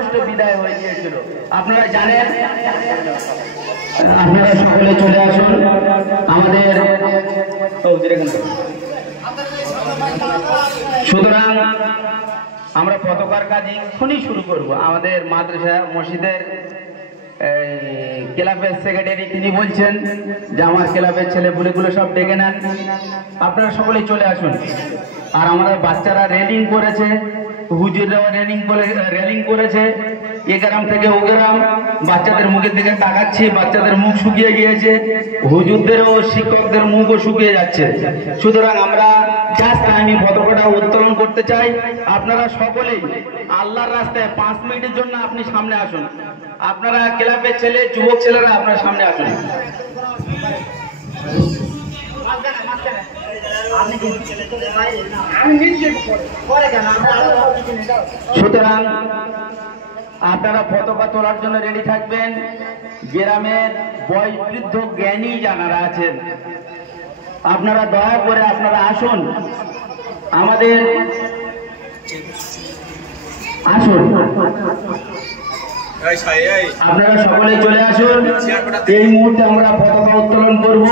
কষ্টে বিদায় হয়ে গিয়েছিল। আপনারা জানেন, আপনারা সকলে চলে আসুন আমাদের। সুতরাং আমরা পতাকার কাজ এক্ষুনি শুরু করব। আমাদের মাদ্রাসা মসজিদের ক্লাবের সেক্রেটারি তিনি বলছেন যে আমার ক্লাবের ছেলেপুলেগুলো সব ডেকে নেন, আপনারা সকলেই চলে আসুন। আর আমাদের বাচ্চারা রেলিং করেছে, হুজুররাও রেলিং করেছে, এ গ্রাম থেকে ও গ্রাম। বাচ্চাদের মুখের দিকে তাকাচ্ছি, বাচ্চাদের মুখ শুকিয়ে গিয়েছে, হুজুরদেরও শিক্ষকদের মুখও শুকিয়ে যাচ্ছে। সুতরাং আমরা জাস্ট আমি পতাকাটা উত্তোলন করতে চাই। আপনারা সকলেই আল্লাহর রাস্তায় 5 মিনিটের জন্য আপনি সামনে আসুন। আপনারা ক্লাবের ছেলে, যুবক ছেলেরা আপনারা সামনে আসুন। সুতরাং আপনারা পতাকা তোলার জন্য রেডি থাকবেন। গ্রামের বয়োবৃদ্ধ জ্ঞানী যারা আছেন আপনারা দয়া করে আপনারা আসুন, আমাদের আসুন, আপনারা সকলে চলে আসুন। এই মুহূর্তে আমরা পতাকা উত্তোলন করব।